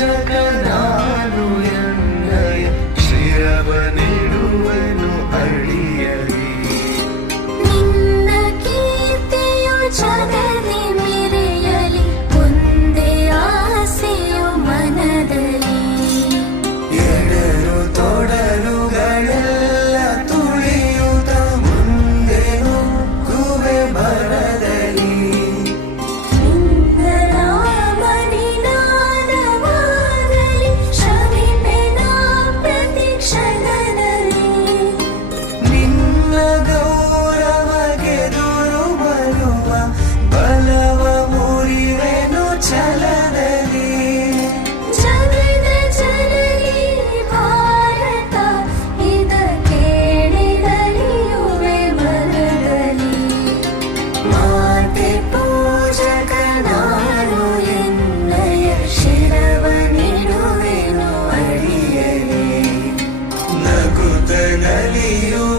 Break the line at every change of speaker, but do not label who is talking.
പൂജകനാനു എന്നയ ശിരവനിടുവനു അളി you.